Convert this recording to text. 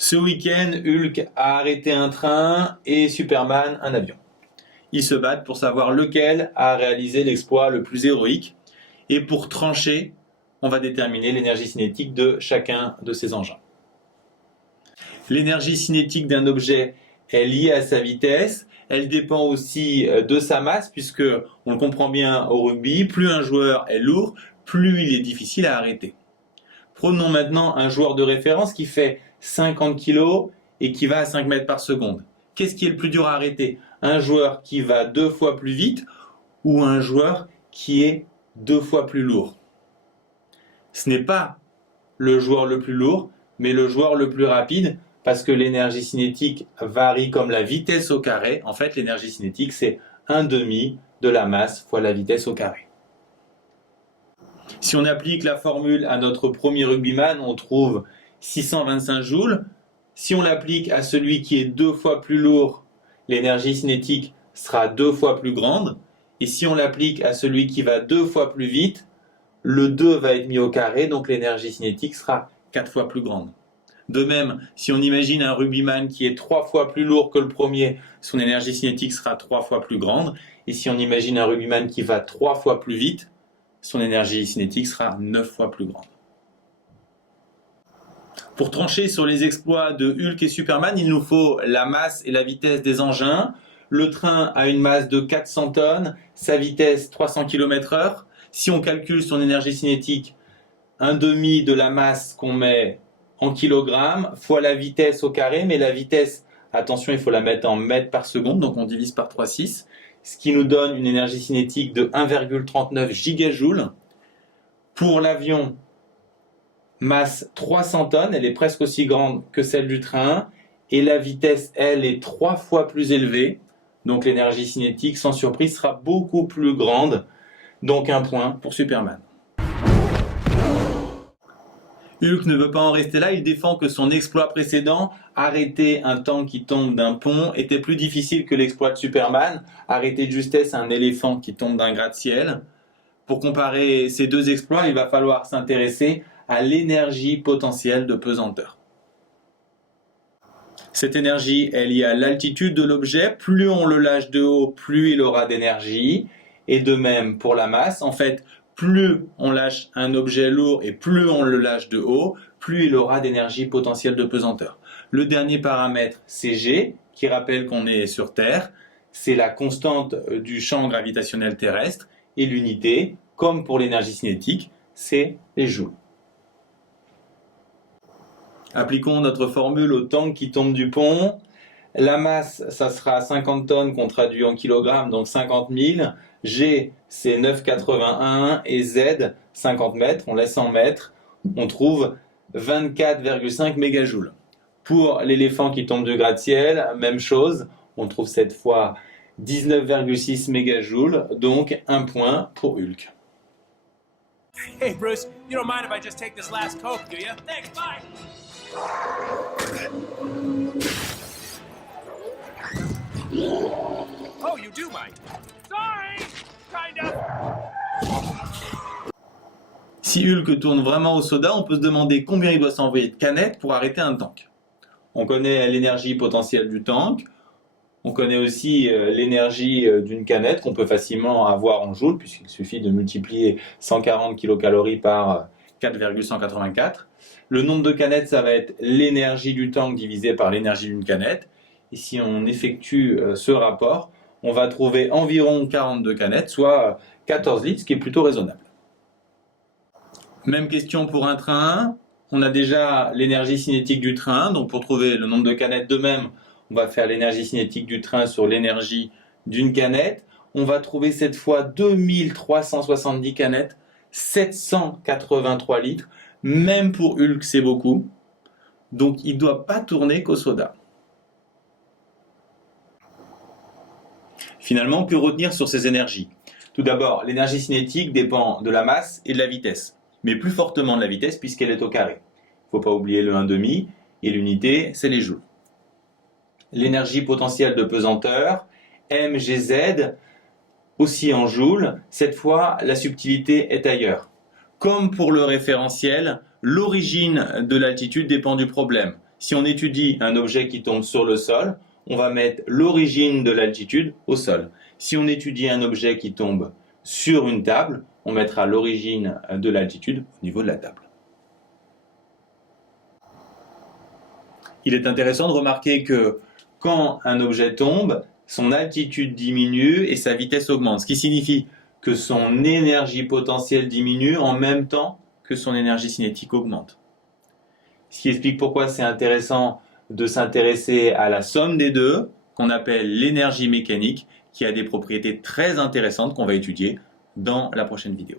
Ce week-end, Hulk a arrêté un train et Superman un avion. Ils se battent pour savoir lequel a réalisé l'exploit le plus héroïque. Et pour trancher, on va déterminer l'énergie cinétique de chacun de ces engins. L'énergie cinétique d'un objet est liée à sa vitesse. Elle dépend aussi de sa masse, puisque, on le comprend bien au rugby, plus un joueur est lourd, plus il est difficile à arrêter. Prenons maintenant un joueur de référence qui fait 50 kg et qui va à 5 mètres par seconde. Qu'est-ce qui est le plus dur à arrêter? Un joueur qui va 2 fois plus vite ou un joueur qui est 2 fois plus lourd? Ce n'est pas le joueur le plus lourd, mais le joueur le plus rapide, parce que l'énergie cinétique varie comme la vitesse au carré. En fait, l'énergie cinétique, c'est 1/2 de la masse fois la vitesse au carré. Si on applique la formule à notre premier rugbyman, on trouve 625 joules. Si on l'applique à celui qui est 2 fois plus lourd, l'énergie cinétique sera 2 fois plus grande. Et si on l'applique à celui qui va 2 fois plus vite, le 2 va être mis au carré, donc l'énergie cinétique sera 4 fois plus grande. De même, si on imagine un rugbyman qui est 3 fois plus lourd que le premier, son énergie cinétique sera 3 fois plus grande. Et si on imagine un rugbyman qui va 3 fois plus vite, son énergie cinétique sera 9 fois plus grande. Pour trancher sur les exploits de Hulk et Superman, il nous faut la masse et la vitesse des engins. Le train a une masse de 400 tonnes, sa vitesse 300 km/h. Si on calcule son énergie cinétique, 1/2 de la masse qu'on met en kilogrammes fois la vitesse au carré, mais la vitesse, attention, il faut la mettre en mètres par seconde, donc on divise par 3,6, ce qui nous donne une énergie cinétique de 1,39 gigajoules. Pour l'avion, masse 300 tonnes, elle est presque aussi grande que celle du train, et la vitesse, elle, est 3 fois plus élevée, donc l'énergie cinétique, sans surprise, sera beaucoup plus grande, donc un point pour Superman. Hulk ne veut pas en rester là, il défend que son exploit précédent, arrêter un tank qui tombe d'un pont, était plus difficile que l'exploit de Superman, arrêter de justesse un éléphant qui tombe d'un gratte-ciel. Pour comparer ces deux exploits, il va falloir s'intéresser à l'énergie potentielle de pesanteur. Cette énergie est liée à l'altitude de l'objet, plus on le lâche de haut, plus il aura d'énergie, et de même pour la masse. En fait, plus on lâche un objet lourd et plus on le lâche de haut, plus il aura d'énergie potentielle de pesanteur. Le dernier paramètre, c'est G, qui rappelle qu'on est sur Terre. C'est la constante du champ gravitationnel terrestre. Et l'unité, comme pour l'énergie cinétique, c'est les joules. Appliquons notre formule au tank qui tombe du pont. La masse, ça sera 50 tonnes qu'on traduit en kilogrammes, donc 50 000. G, c'est 9,81 et Z, 50 mètres, on laisse en mètres. On trouve 24,5 mégajoules. Pour l'éléphant qui tombe du gratte-ciel, même chose. On trouve cette fois 19,6 mégajoules, donc un point pour Hulk. Hey Bruce, you don't mind if I just take this last Coke, do you? Thanks, bye! Oh, you do mind. Sorry! Kind of. Si Hulk tourne vraiment au soda, on peut se demander combien il doit s'envoyer de canettes pour arrêter un tank. On connaît l'énergie potentielle du tank. On connaît aussi l'énergie d'une canette qu'on peut facilement avoir en joules, puisqu'il suffit de multiplier 140 kcal par 4,184. Le nombre de canettes, ça va être l'énergie du tank divisé par l'énergie d'une canette. Et si on effectue ce rapport, on va trouver environ 42 canettes, soit 14 litres, ce qui est plutôt raisonnable. Même question pour un train. On a déjà l'énergie cinétique du train, donc pour trouver le nombre de canettes de même, on va faire l'énergie cinétique du train sur l'énergie d'une canette. On va trouver cette fois 2370 canettes, 783 litres. Même pour Hulk, c'est beaucoup. Donc il ne doit pas tourner qu'au soda. Finalement, que retenir sur ces énergies? Tout d'abord, l'énergie cinétique dépend de la masse et de la vitesse, mais plus fortement de la vitesse puisqu'elle est au carré. Il ne faut pas oublier le 1/2 et l'unité, c'est les joules. L'énergie potentielle de pesanteur, mgz, aussi en joules. Cette fois, la subtilité est ailleurs. Comme pour le référentiel, l'origine de l'altitude dépend du problème. Si on étudie un objet qui tombe sur le sol, on va mettre l'origine de l'altitude au sol. Si on étudie un objet qui tombe sur une table, on mettra l'origine de l'altitude au niveau de la table. Il est intéressant de remarquer que quand un objet tombe, son altitude diminue et sa vitesse augmente, ce qui signifie que son énergie potentielle diminue en même temps que son énergie cinétique augmente. Ce qui explique pourquoi c'est intéressant de s'intéresser à la somme des deux, qu'on appelle l'énergie mécanique, qui a des propriétés très intéressantes qu'on va étudier dans la prochaine vidéo.